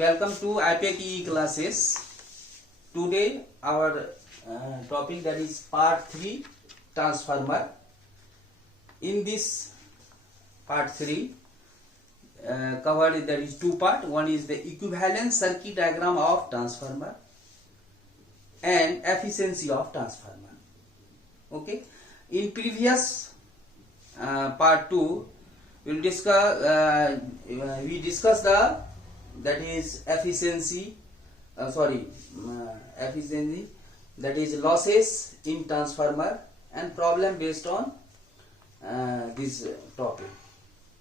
welcome to IPEC EE classes. Today our topic, that is part 3, transformer. In this part 3 covered, there is two part. One is the equivalent circuit diagram of transformer and efficiency of transformer. Okay. In previous part 2 we discussed the efficiency, that is losses in transformer, and problem based on this topic.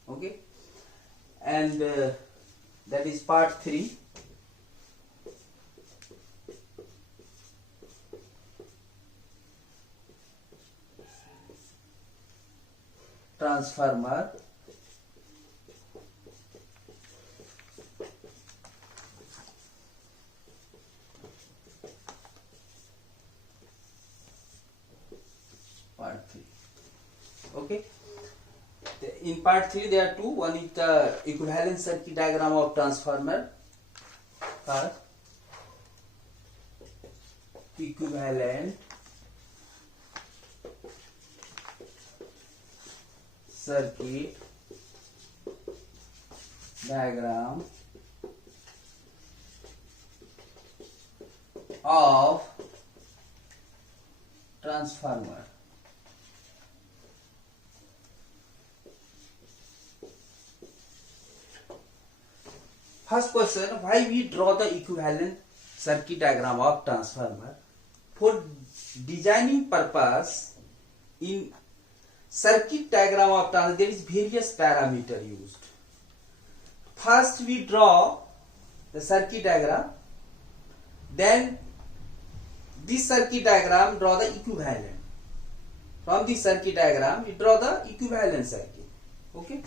Okay, and that is part 3. Transformer. Part 3. Okay. In part 3 there are two. One is the equivalent circuit diagram of transformer. Equivalent circuit diagram of transformer. First question, why we draw the equivalent circuit diagram of transformer? For designing purpose, in circuit diagram of transformer there is various parameter used. First we draw the circuit diagram, then this circuit diagram draw the equivalent. From this circuit diagram we draw the equivalent circuit. Okay.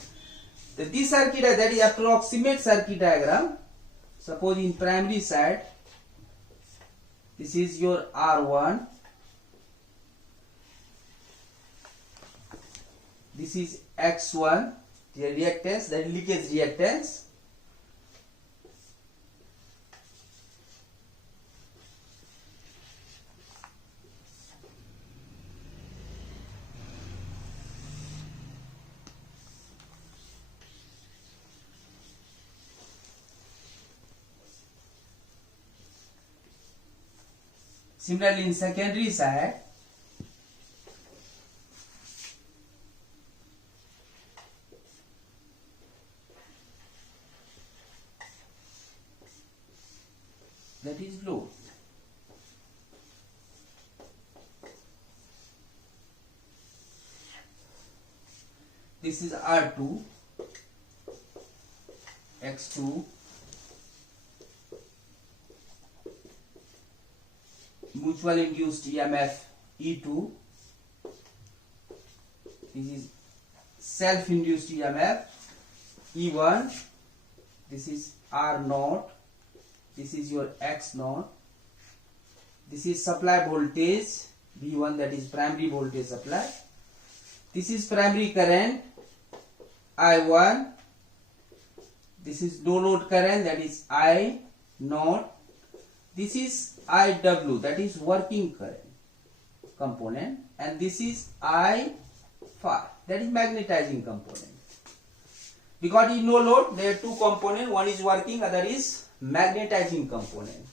This circuit, that is approximate circuit diagram. Suppose in primary side, this is your R1, this is X1, the reactance, that is leakage reactance. Similarly, in secondary side, that is load. This is R2, X2, mutual induced EMF E2, this is self induced EMF E1, this is R0, this is your X0, this is supply voltage V1, that is primary voltage supply, this is primary current I1, this is no load current, that is I0, this is IW, that is working current component, and this is I phi, that is magnetizing component. Because in no load there are two components, one is working, other is magnetizing component.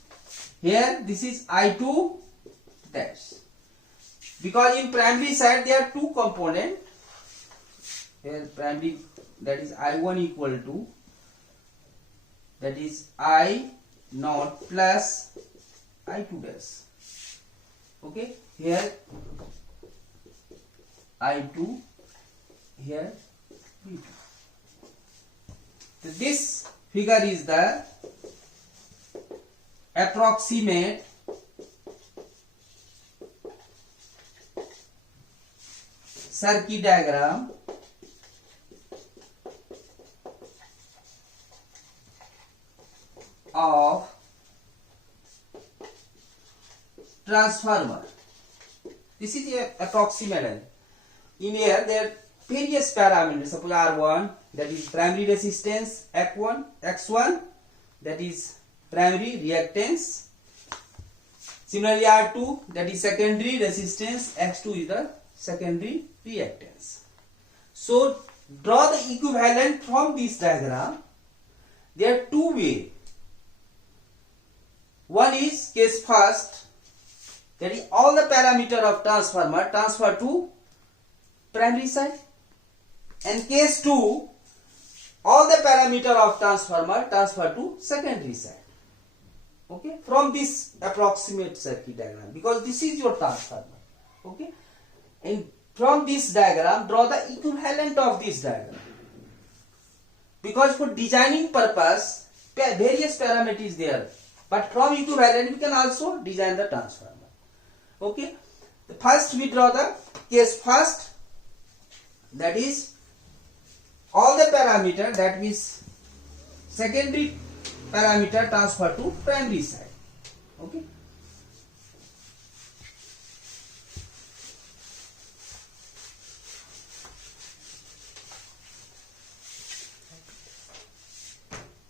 Here this is I2 dash. Because in primary side there are two components. Here primary, that is I1 equal to, that is I naught plus I2 dash. Okay, here I2, here V2. So this figure is the approximate circuit diagram of transformer. This is a approximate. In here there are various parameters. Suppose R1, that is primary resistance X1, that is primary reactance. Similarly, R2, that is secondary resistance, X2 is the secondary reactance. So, draw the equivalent from this diagram. There are two ways. One is case first, that is all the parameter of transformer transfer to primary side, and case 2, all the parameter of transformer transfer to secondary side. Okay, from this approximate circuit diagram, because this is your transformer. Okay, and from this diagram draw the equivalent of this diagram, because for designing purpose various parameters there, but from equivalent we can also design the transformer. Okay, first we draw the case first, that is all the parameter, that means secondary parameter transfer to primary side. Okay,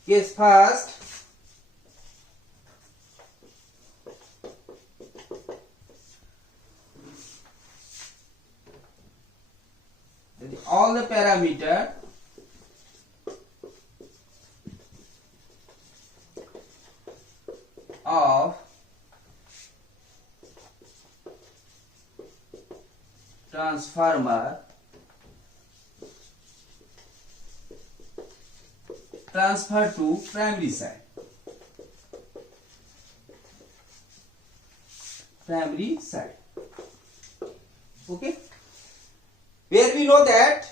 case first, all the parameter of transformer transfer to primary side. Primary side. Okay, where we know that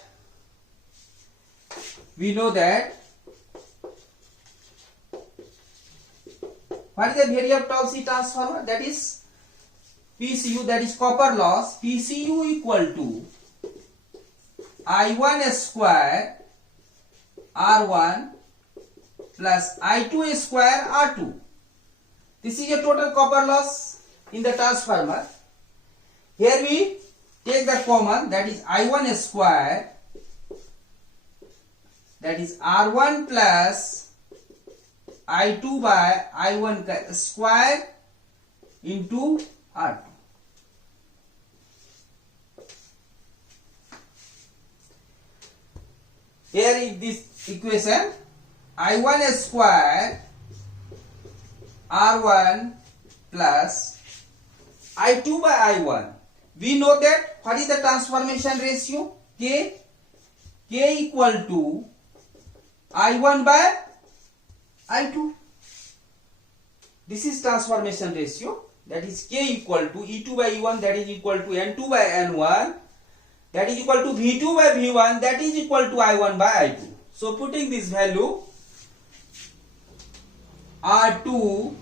what is the value of tau C transformer? That is PCU, that is copper loss. PCU equal to I1 square R1 plus I2 square R2. This is your total copper loss in the transformer. Here we take the common, that is I1 square, that is R1 plus I2 by I1 square into R2. Here is this equation, I1 square R1 plus I2 by I1. We know that what is the transformation ratio? K equal to I1 by I2. This is transformation ratio, that is K equal to E2 by E1, that is equal to N2 by N1, that is equal to V2 by V1, that is equal to I1 by I2. So putting this value, R2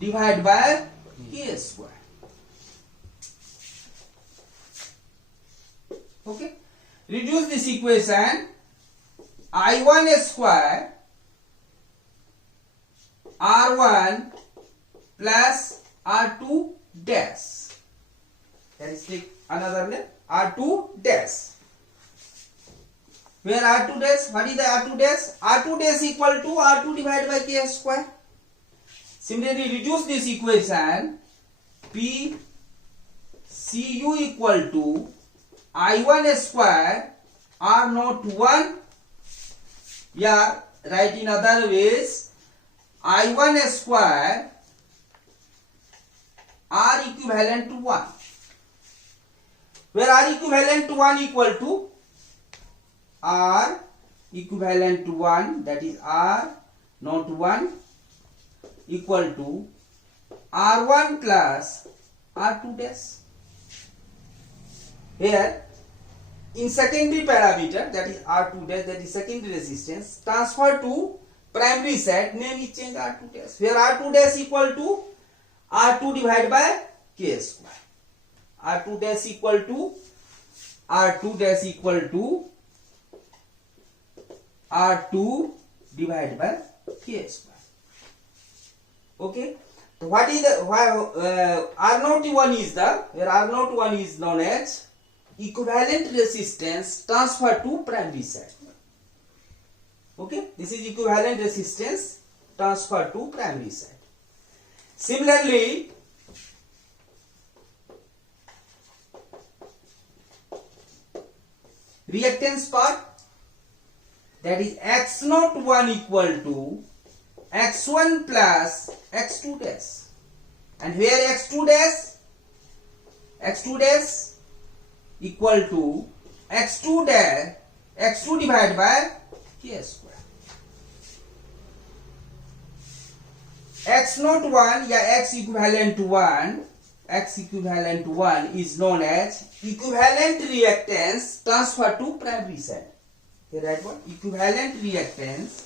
divided by K square. Okay, reduce this equation, I1 square R1 plus R2 dash. That is take another name, R2 dash. Where R2 dash, what is the R2 dash? R2 dash equal to R2 divided by K square. Similarly, reduce this equation, P CU equal to I1 square R naught 1. Yeah, write in other ways, I1 square R equivalent to 1. Where R equivalent to 1 equal to R equivalent to 1, that is R naught 1 equal to R1 plus R2 dash. Here in secondary parameter, that is R2 dash, that is secondary resistance, transfer to primary side, name is change R2 dash. Where R2 dash equal to R2 divided by K square. R2 dash equal to R2 dash equal to R2 divided by K square. Okay. So what is the R01 is the, where R01 is known as equivalent resistance transfer to primary side. Okay, this is equivalent resistance transfer to primary side. Similarly, reactance part, that is x naught 1 equal to x1 plus x2 dash. And here x2 dash equal to x2 dash, x2 divided by k square. X naught 1 या x equivalent to 1, x equivalent to 1 is known as equivalent reactance transfer to primary side. Here write what? Equivalent reactance.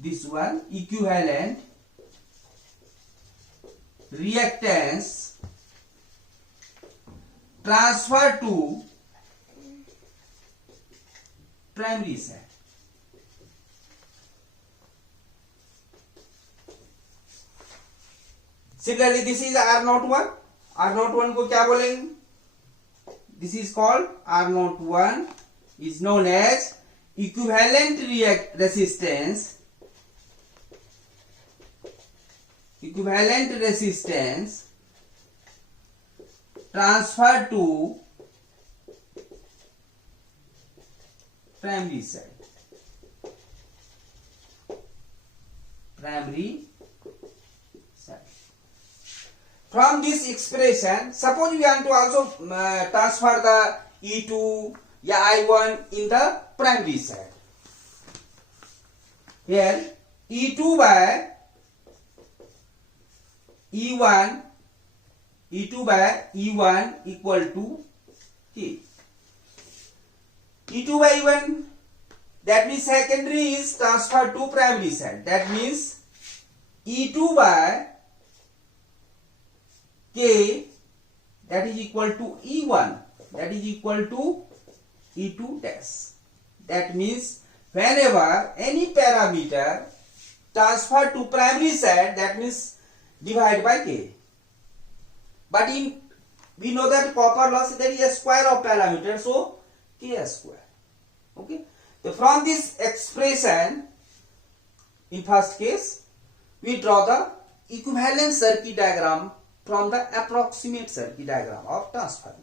This one, equivalent reactance transfer to primary side. Similarly, this is R naught 1. R naught 1 को क्या बोलेंगे? This is called R naught 1 is known as equivalent resistance. Equivalent resistance transfer to primary side. Primary side. From this expression, suppose we want to also transfer the E2 या I1 in the primary side. Here E2 by E1, E2 by E1 equal to K. E2 by E1, that means secondary is transferred to primary side. That means E2 by K, that is equal to E1, that is equal to E2 dash. That means whenever any parameter transferred to primary side, that means divide by K. But we know that copper loss, there is a square of parameter, so K square. Okay. So from this expression, in first case, we draw the equivalent circuit diagram from the approximate circuit diagram of transformer.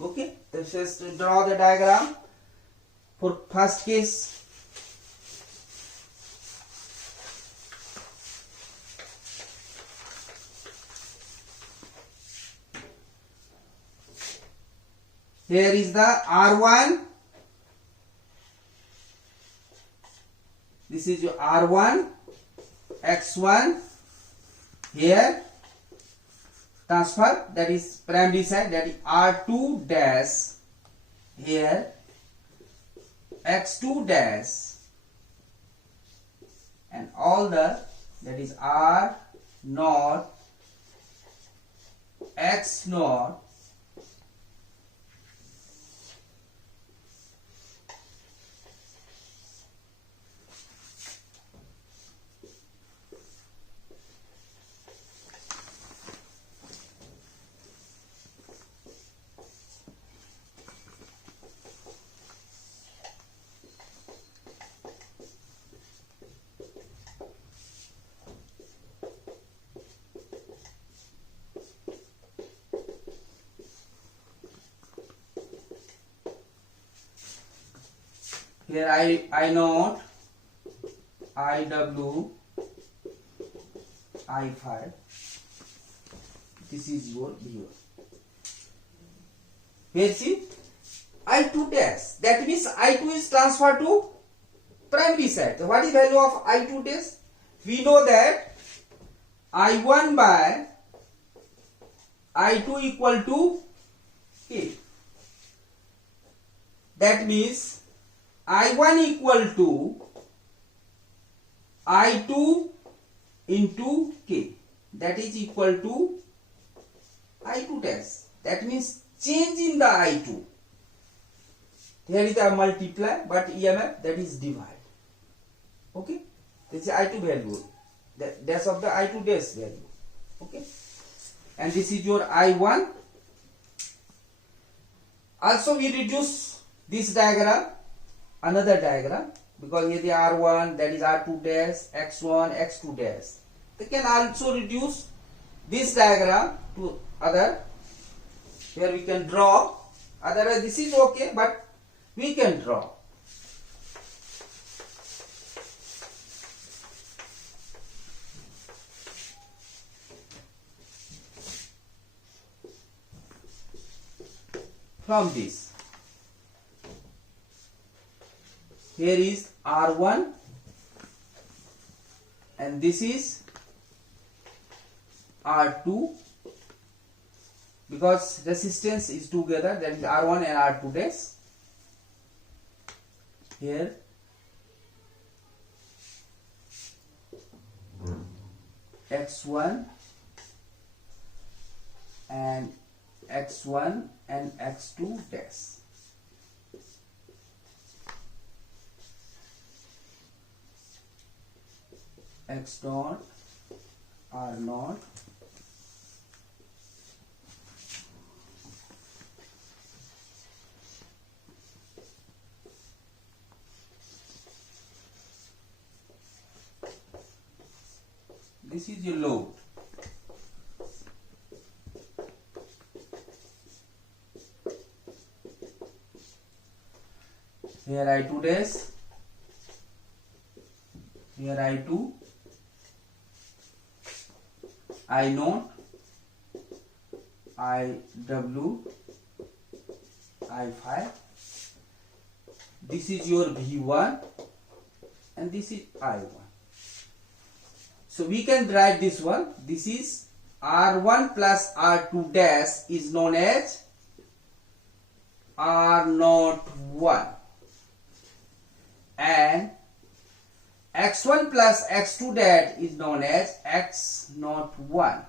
Okay. Let's just draw the diagram for first case. Here is the R1. This is your R1, X1. Here transfer, that is primary side, that is R2 dash. Here X2 dash, and all the, that is R naught, X naught, here I naught, IW, I5. This is your viewer. Here see I2 dash. That means I2 is transferred to primary side. So what is value of I2 dash? We know that I1 by I2 equal to K. That means I1 equal to I2 into K. That is equal to I2 dash. That means change in the I2. Here is a multiply, but EMF, that is divide. Okay. This is I2 value. That's of the I2 dash value. Okay. And this is your I1. Also we reduce this diagram, another diagram, because here the R1, that is R2 dash, X1, X2 dash. They can also reduce this diagram to other. Here we can draw. Otherwise this is okay, but we can draw. From this, here is R1 and this is R2, because resistance is together, that is R1 and R2 dash. Here X1 and X1 and X2 dash. X naught, R naught, this is your load. Here I2 dash, here I2, I naught, IW, I5. This is your V1 and this is I1. So we can write this one. This is R1 plus R2 dash is known as R01, and X1 plus X2 dash is known as X01.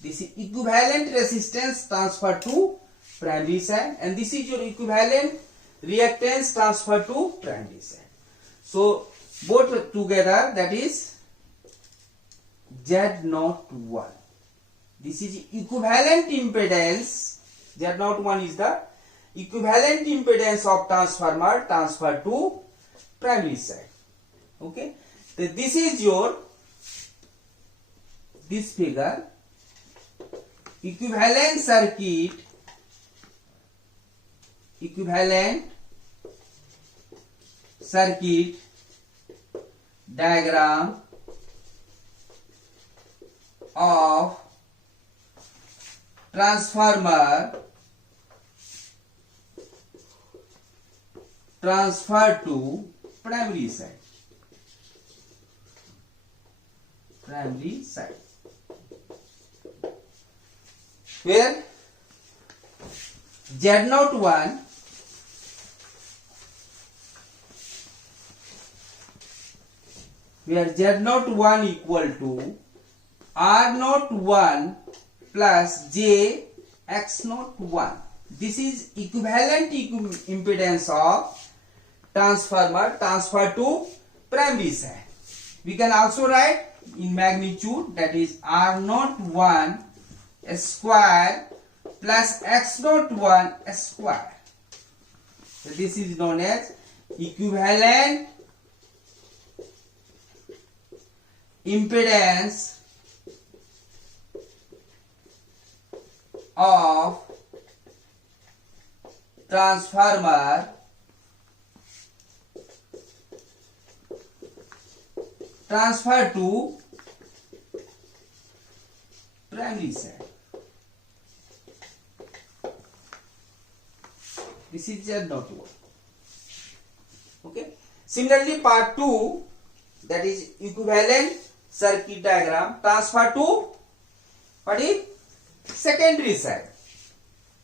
This is equivalent resistance transfer to primary side, and this is your equivalent reactance transfer to primary side. So both together, that is Z01. This is equivalent impedance. Z01 is the equivalent impedance of transformer transfer to primary side. Okay, so this is your, this figure, equivalent circuit, diagram of transformer transfer to primary side. Where Z01 equal to R01 plus J X01. This is equivalent impedance of transformer transfer to primary side. We can also write in magnitude, that is R01 square plus X01 square. So this is known as equivalent impedance of transformer transfer to primary side. This is Z01. Okay. Similarly, part 2, that is equivalent circuit diagram transfer to what is secondary side.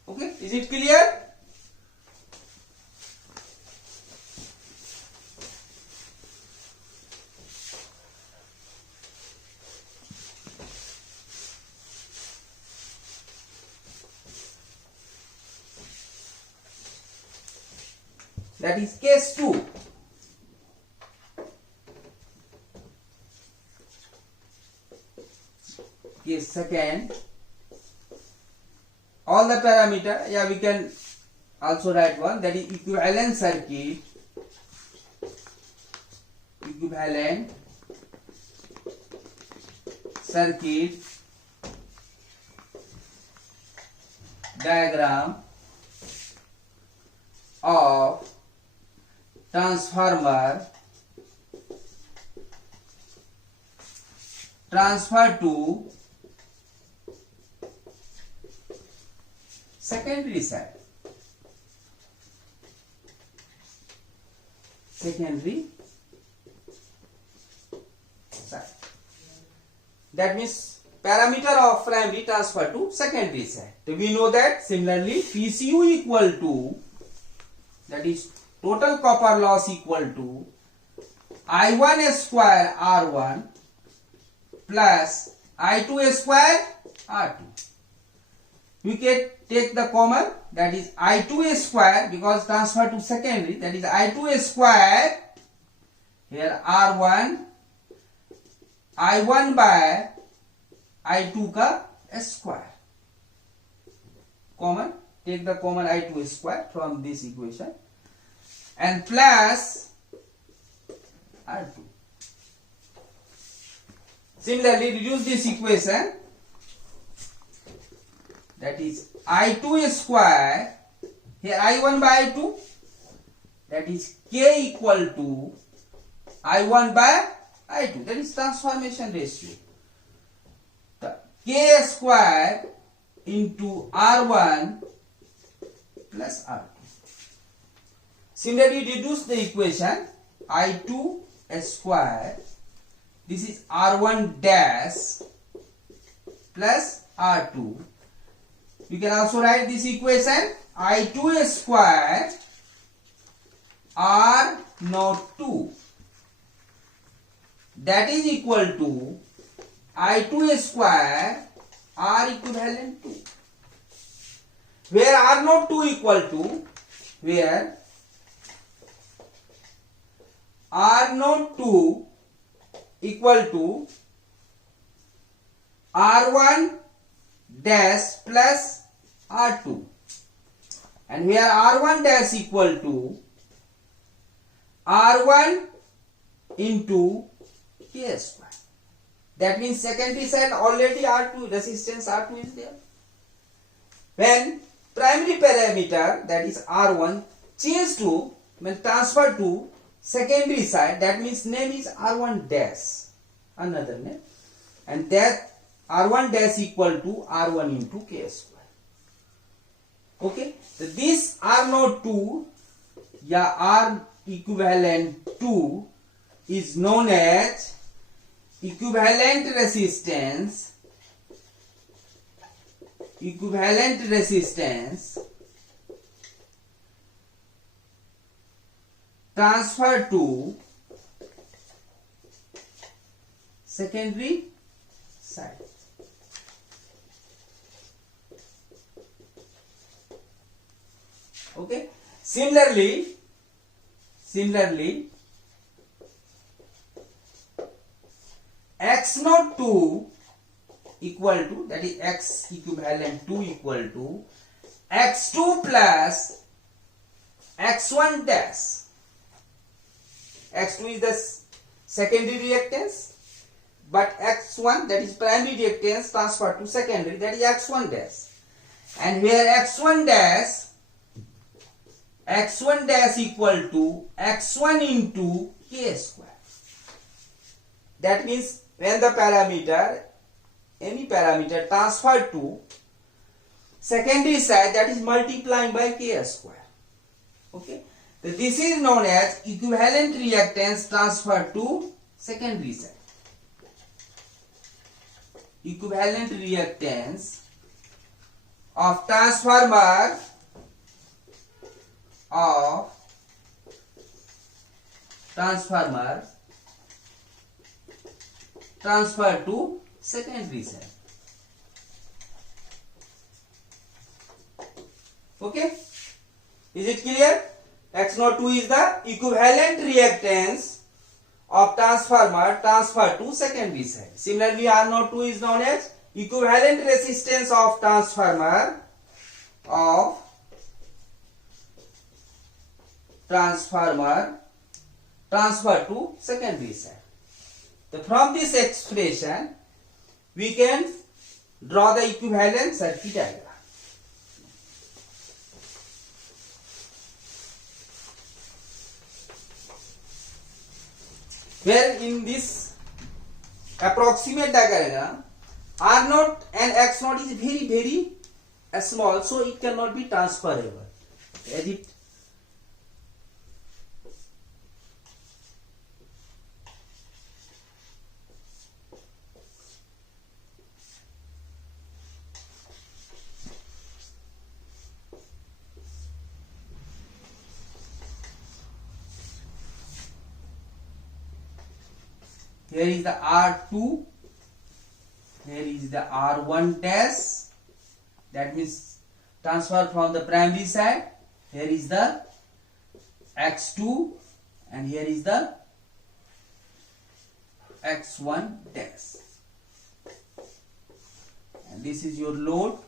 Okay, is it clear? That is case 2. Case second, all the parameter, yeah, we can also write one, that is equivalent circuit equivalent circuit diagram of transformer transfer to secondary side. Secondary side. That means parameter of primary transfer to secondary side. So we know that similarly PCU equal to, that is total copper loss equal to I1 square R1 plus I2 square R2. We can take the common, that is I2 square, because transfer to secondary, that is I2 square, here R1 I1 by I2 का square. Common, take the common I2 square from this equation and plus R2. Similarly, reduce this equation, that is I2 square, here I1 by I2, that is K equal to I1 by I2, that is transformation ratio. The K square into R1 plus R2. Similarly, reduce the equation, I2 square, this is R1 dash plus R2. You can also write this equation, I2 square R naught 2, that is equal to I2 square R equivalent 2, where R naught 2 equal to, where R naught 2 equal to R1 dash plus R2, and here R1 dash equal to R1 into K square. That means secondary side already R2, resistance R2 is there. When primary parameter, that is R1, change to, when transfer to secondary side, that means name is R1 dash, another name, and that R1 dash equal to R1 into K square. Okay, so this R naught 2 या R equivalent 2 is known as equivalent resistance transfer to secondary side. Okay, similarly X naught 2 equal to, that is X equivalent 2 equal to X2 plus X1 dash. X2 is the secondary reactance, but X1, that is primary reactance, transferred to secondary, that is X1 dash. And here X1 dash equal to X1 into K square. That means when the parameter, any parameter transferred to secondary side, that is multiplying by K square. Okay, so this is known as equivalent reactance transferred to secondary side. Equivalent reactance of transformer transferred to secondary side. Okay, is it clear? X naught 2 is the equivalent reactance of transformer transferred to secondary side. Similarly, R naught 2 is known as equivalent resistance of transformer transfer to secondary side. So from this expression, we can draw the equivalent circuit diagram. Where in this approximate diagram, R naught and X naught is very small, so it cannot be transferable. As it here is the R2, here is the R1 dash, that means transfer from the primary side. Here is the X2 and here is the X1 dash, and this is your load.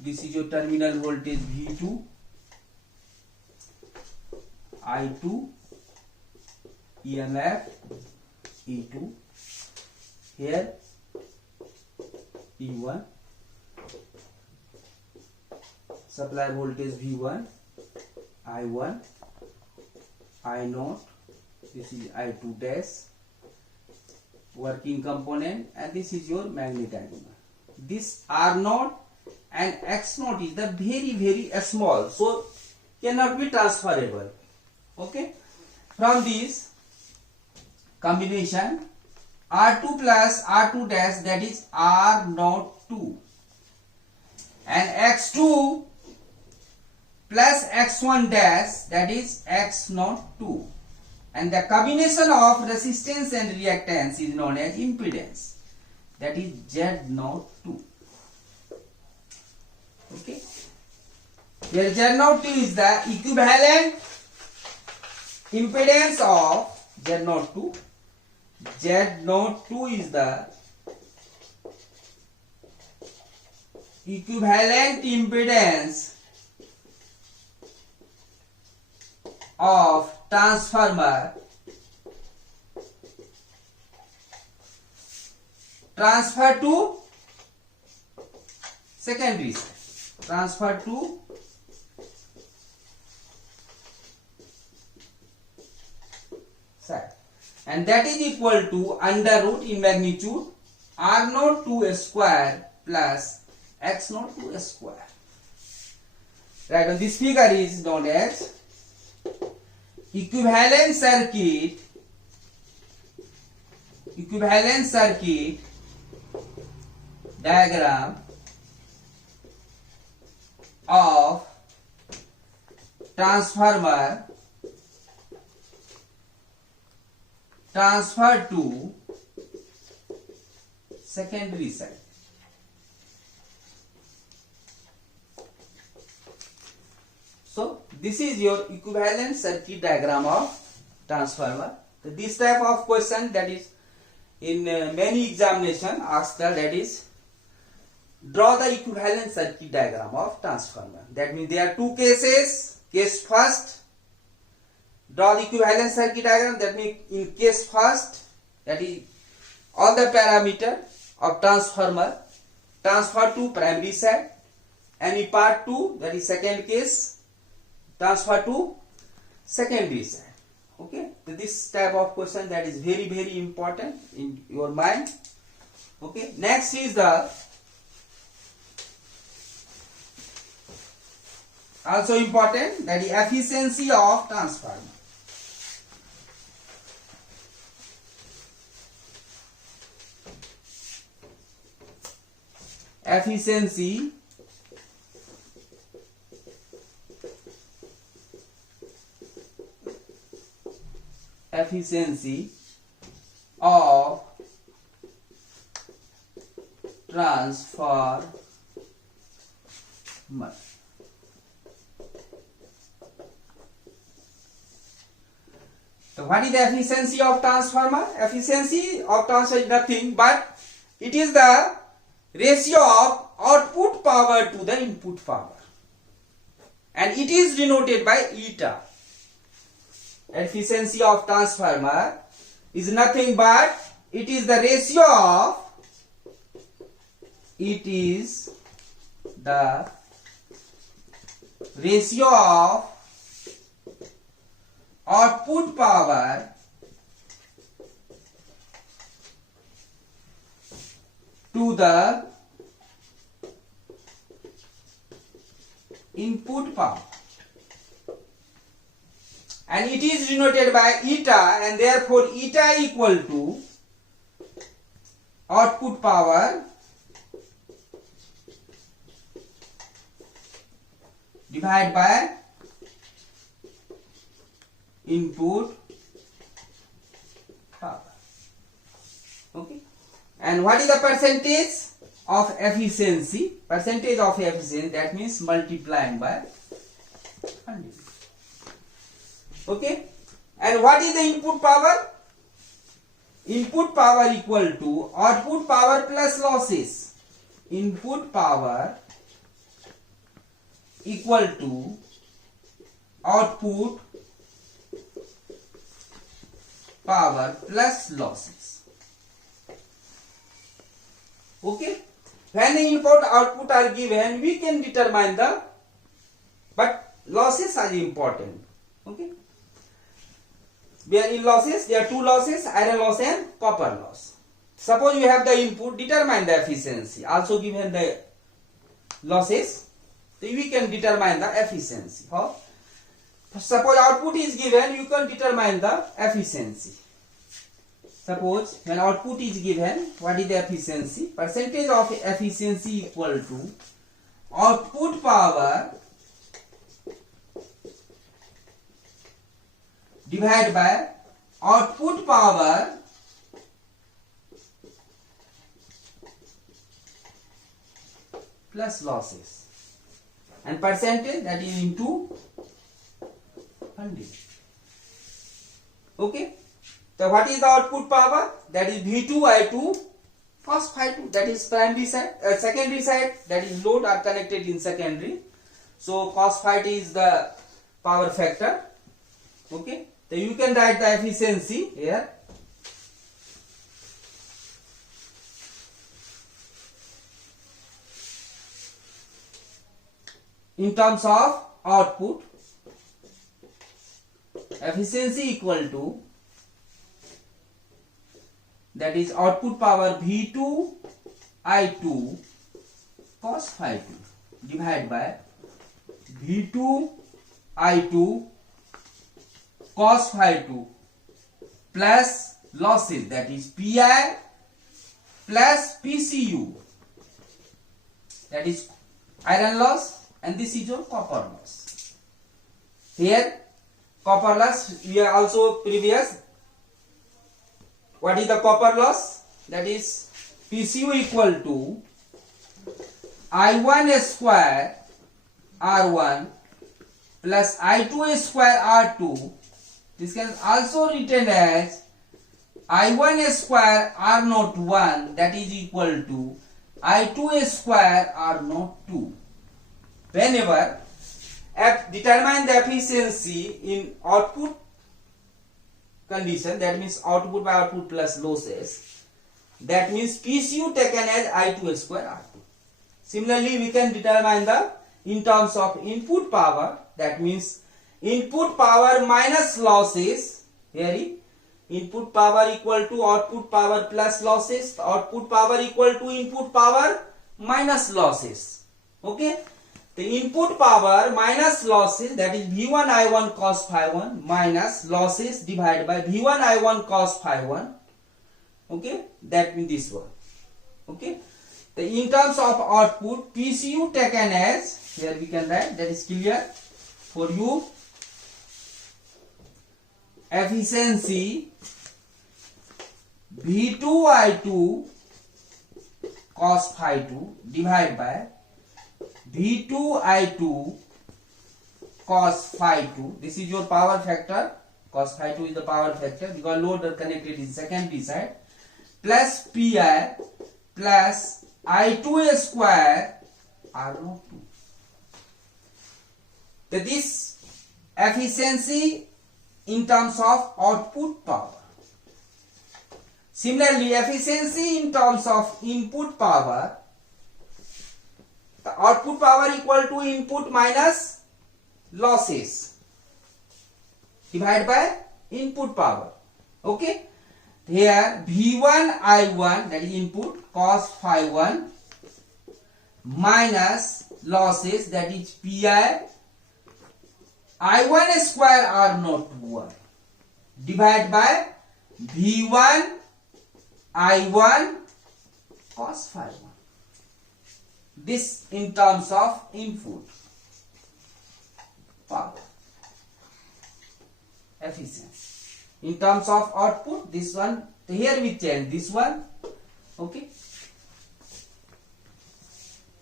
This is your terminal voltage V2, I2, EMF E2, here E1, supply voltage V1, I1, I0, this is I2 dash, working component, and this is your magnetism. This R0 and X0 is the very small, so cannot be transferable. Okay, from this combination R2 plus R2 dash, that is R02, and X2 plus X1 dash, that is X02, and the combination of resistance and reactance is known as impedance, that is Z02. Okay, here Z02 is the equivalent impedance of Z02. Z02 is the equivalent impedance of transformer transfer to secondary side. Transfer to side, and that is equal to under root in magnitude R0 to square plus X0 to square. Right, and this figure is known as equivalent circuit diagram of transformer transfer to secondary side. So this is your equivalent circuit diagram of transformer. So this type of question that is in many examination asked, that is draw the equivalent circuit diagram of transformer. That means there are two cases. Case first, draw the equivalent circuit diagram. That means in case first, that is all the parameter of transformer transfer to primary side, and in part 2, that is second case, transfer to secondary side. Okay, so this type of question that is very important in your mind. Okay, next is the also important, that is efficiency of transformer. Efficiency of transformer. So what is the efficiency of transformer? Efficiency of transformer is nothing but it is the ratio of output power to the input power. and it is denoted by eta. Efficiency of transformer is nothing but it is the ratio of output power to the input power, and it is denoted by eta, and therefore eta equal to output power divided by input power. Okay, and what is the percentage of efficiency? Percentage of efficiency, that means multiplying by 100. Okay, and what is the input power? Input power equal to output power plus losses. Input power equal to output power plus losses. Okay, when the input output are given, we can determine the, but losses are important. Okay, where in losses there are two losses, iron loss and copper loss. Suppose you have the input, determine the efficiency, also given the losses, so we can determine the efficiency. How? Suppose output is given, you can determine the efficiency. Suppose when output is given, what is the efficiency? Percentage of efficiency equal to output power divided by output power plus losses, and percentage, that is into 100. Okay, so what is the output power? That is V2I2 cos phi 2, that is primary side. Secondary side, that is load are connected in secondary, so cos phi 2 is the power factor. Okay, so you can write the efficiency here. In terms of output, efficiency equal to, that is output power V2 I2 cos phi 2 divided by V2 I2 cos phi 2 plus losses, that is Pi plus PCU, that is iron loss, and this is your copper loss. Here copper loss, we are also previous. What is the copper loss? That is PCU equal to I1 square R1 plus I2 square R2. This can also written as I1 square R0 1, that is equal to I2 square R0 2. Whenever determine the efficiency in output condition, that means output by output plus losses, that means PCU taken as I2 square R2. Similarly, we can determine the in terms of input power, that means input power minus losses. Here input power equal to output power plus losses, output power equal to input power minus losses. Okay, the input power minus losses, that is V1 I1 cos phi 1 minus losses divided by V1 I1 cos phi 1. Okay, that means this one. Okay, the in terms of output, PCU taken as, here we can write, that is clear for you. Efficiency V2 I2 cos phi 2 divided by V2 I2 cos phi 2. This is your power factor. Cos phi 2 is the power factor because load are connected in secondary side, plus Pi plus I2 square R02. So this efficiency in terms of output power. Similarly, efficiency in terms of input power, the output power equal to input minus losses divided by input power. Okay, here V1 I1, that is input, cos phi 1 minus losses, that is Pi I1 square R naught 1 divided by V1 I1 cos phi 1. This in terms of input power efficiency. In terms of output, this one, here we change this one. Okay.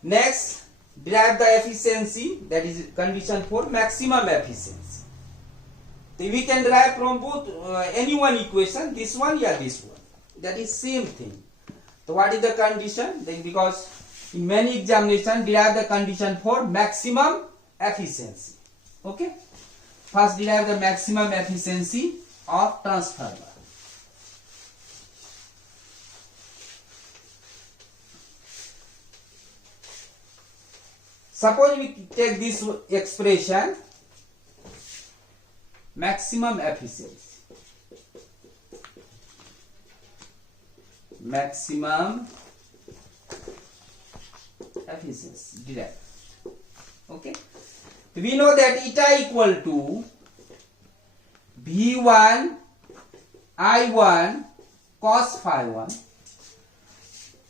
Next, derive the efficiency, that is condition for maximum efficiency. So we can derive from both any one equation, this one or this one. That is same thing. So what is the condition? Then because in many examinations derive the condition for maximum efficiency. Okay. First derive the maximum efficiency of transformer. Suppose we take this expression, maximum efficiency. Maximum efficiency derived. Okay. We know that eta equal to V1 I1 cos phi 1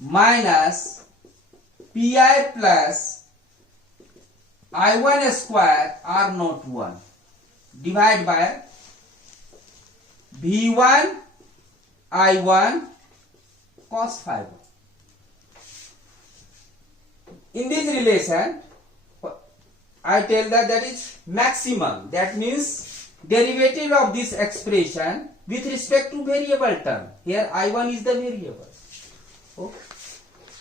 minus Pi plus I1 square R naught 1 divided by V1 I1 cos phi 1. In this relation, I tell that is maximum. That means derivative of this expression with respect to variable term. Here I1 is the variable. Okay.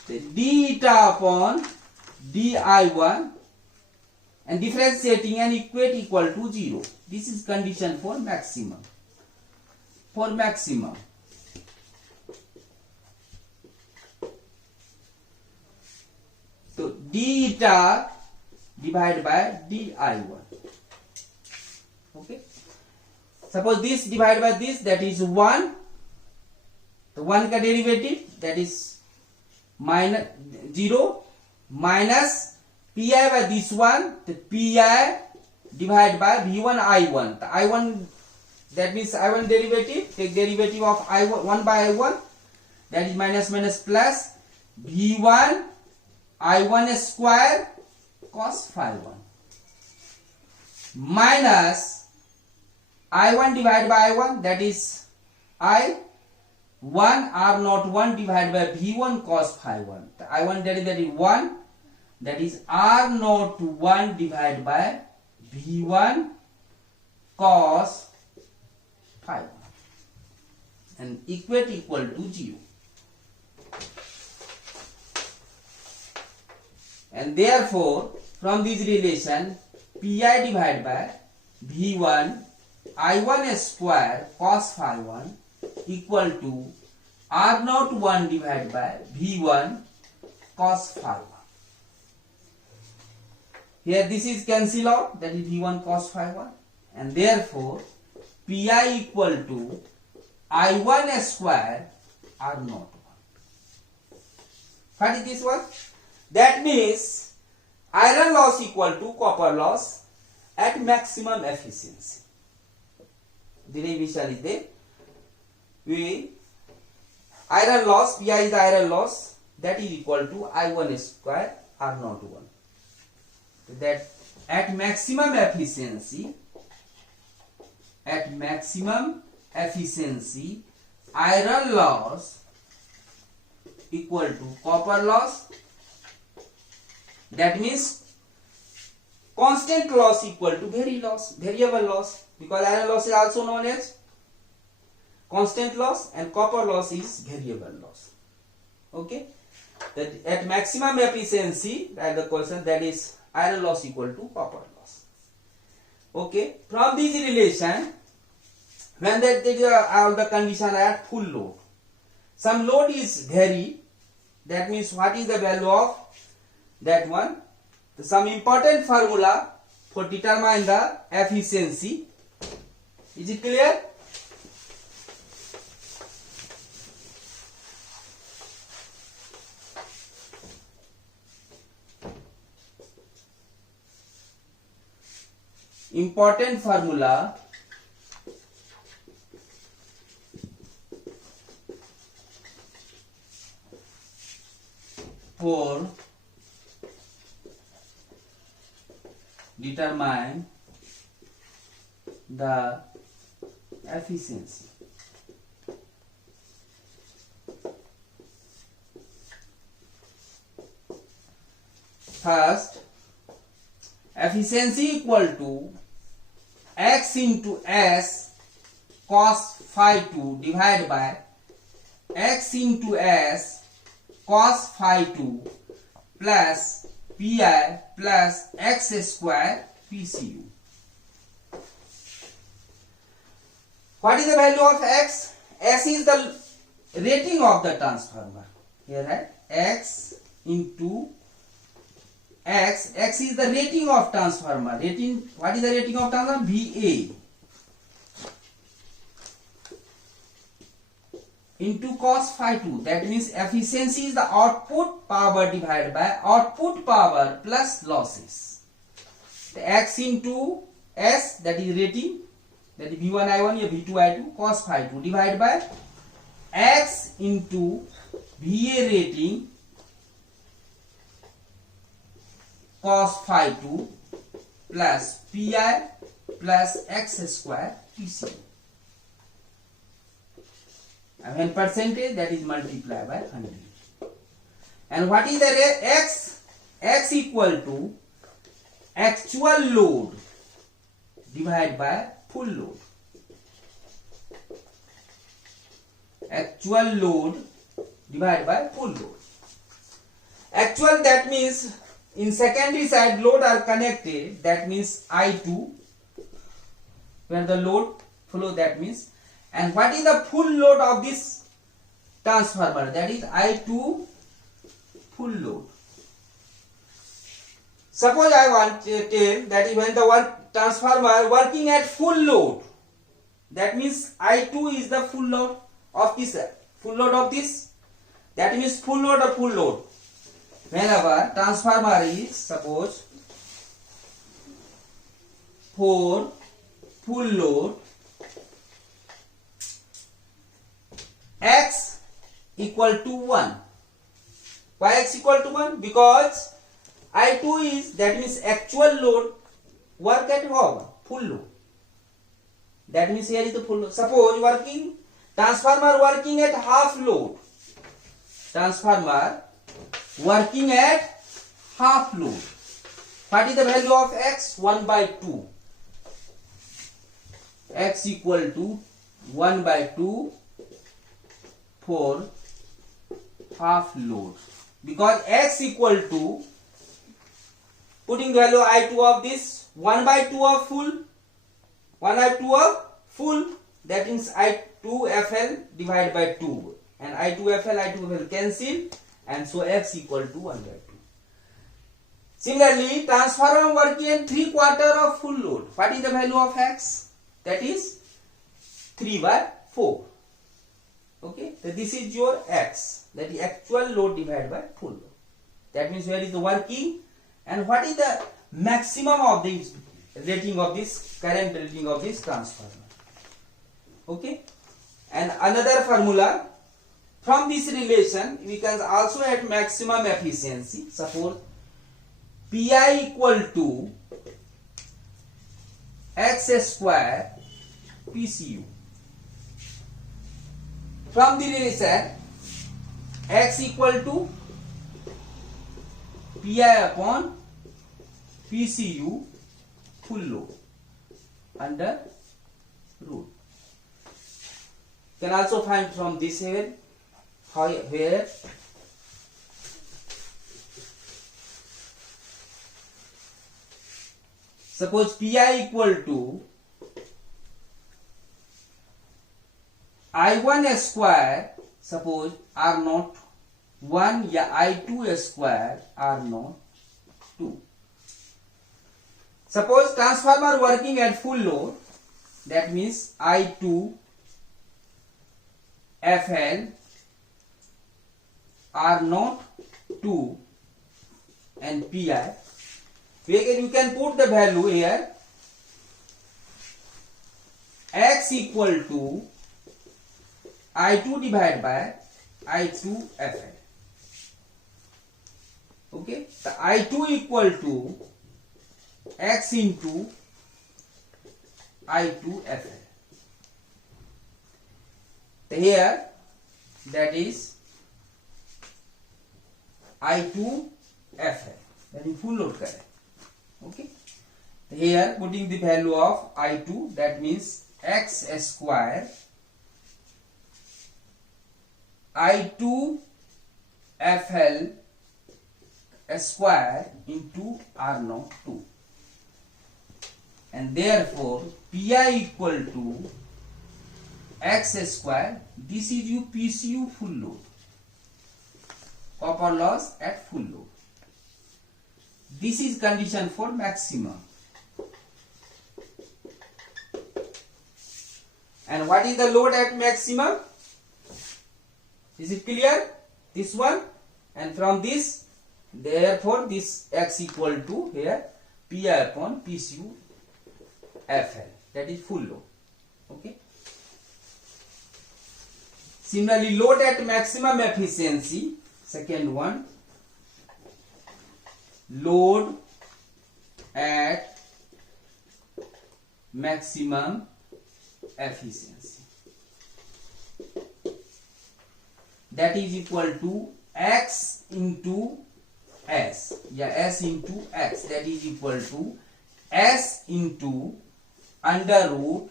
So d eta upon di1 and differentiating and equate equal to 0. This is condition for maximum. For maximum. So d eta divided by di1. Okay. Suppose this divided by this, that is 1. The 1 ka derivative, that is minus 0 minus Pi by this one, the Pi divided by V1 I1. The I1, that means I1 derivative, take derivative of I1 1 by I1, that is minus minus plus V1 I1 square cos phi 1 minus I1 divided by I1, that is I1 R naught 1 divided by V1 cos phi 1. The I1 derivative 1, that is R naught 1 divided by V1 cos phi 1 and equate equal to 0. And therefore, from this relation, Pi divided by V1 I1 square cos phi 1 equal to R naught 1 divided by V1 cos phi 1. Here this is cancel out, that is V1 cos phi 1, and therefore Pi equal to I1 square R naught 1. What is this one? That means iron loss equal to copper loss at maximum efficiency. Derivation is there. We iron loss, Pi is the iron loss, that is equal to I1 square R naught 1. That at maximum efficiency, iron loss equal to copper loss. That means constant loss equal to variable loss, because iron loss is also known as constant loss and copper loss is variable loss. Okay, that at maximum efficiency, that the question, that is iron loss equal to copper loss. Okay, from this relation, when all the condition are at full load, some load is vary. That means what is the value of that one? Some important formula for determine the efficiency. Is it clear? Important formula for determine the efficiency. First, efficiency equal to x into s cos phi 2 divided by x into s cos phi 2 plus pi plus x square PCU. What is the value of x? S is the rating of the transformer. Here, right? X into x is the rating of transformer. Rating, what is the rating of transformer? VA into cos phi 2. That means efficiency is the output power divided by output power plus losses. The x into s, that is rating, that is V1 I1 or V2 I2 cos phi 2 divided by x into VA rating cos phi 2 plus pi plus x square PCU. And when percentage, that is multiplied by 100. And what is the x? X equal to actual load divided by full load. Actual load divided by full load. Actual, that means in secondary side load are connected, that means I2, where the load flow, that means. And what is the full load of this transformer? That is I2 full load. Suppose I want to tell that is when the transformer working at full load, that means I2 is the full load of this. Full load of this, that means full load or full load. Whenever transformer is, suppose, for full load, x equal to 1. Why x equal to 1? Because I2 is, that means actual load work at how? Full load. That means here is the full load. Suppose working, transformer working at half load. Transformer working at half load. What is the value of x? 1 by 2. X equal to 1 by 2 for half load. Because x equal to, putting value I2 of this, 1 by 2 of full, 1 by 2 of full, that means I2FL divided by 2. And I2FL cancel, and so x equal to 1 by 2. Similarly, transformer working at 3/4 of full load. What is the value of x? That is 3 by 4. Okay, so this is your x, that is actual load divided by full load. That means where is the working and what is the maximum of the rating of this, current rating of this transformer. Okay, and another formula from this relation we can also add maximum efficiency. Suppose Pi equal to x square PCU. From the relation x equal to Pi upon PCU full load under root. Can also find from this here where suppose Pi equal to I1 square, suppose R naught 1 या I2 square R naught 2. Suppose transformer working at full load, that means I2 FL R naught 2 and Pi. You can put the value here. X equal to I2 divided by I2 FL. Okay, the I2 equal to X into I2 FL. Here that is I2 FL, that is full load current. Okay, here putting the value of I2, that means X square I2 FL square into R naught 2, and therefore Pi equal to X square. This is your PCU full load, copper loss at full load. This is condition for maximum. And what is the load at maximum? Is it clear? This one, and from this, therefore this X equal to here Pi upon PCU FL, that is full load. Okay. Similarly, load at maximum efficiency, second one, load at maximum efficiency, that is equal to X into S, S into X, that is equal to S into under root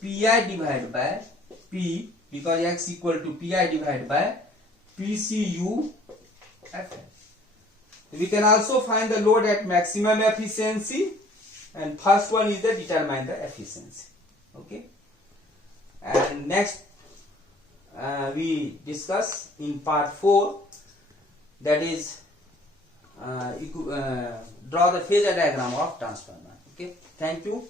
Pi divided by P, because X equal to Pi divided by PCU FL. We can also find the load at maximum efficiency, and first one is the determine the efficiency. Okay, and next we discuss in part 4, that is draw the phasor diagram of transformer. Okay, thank you.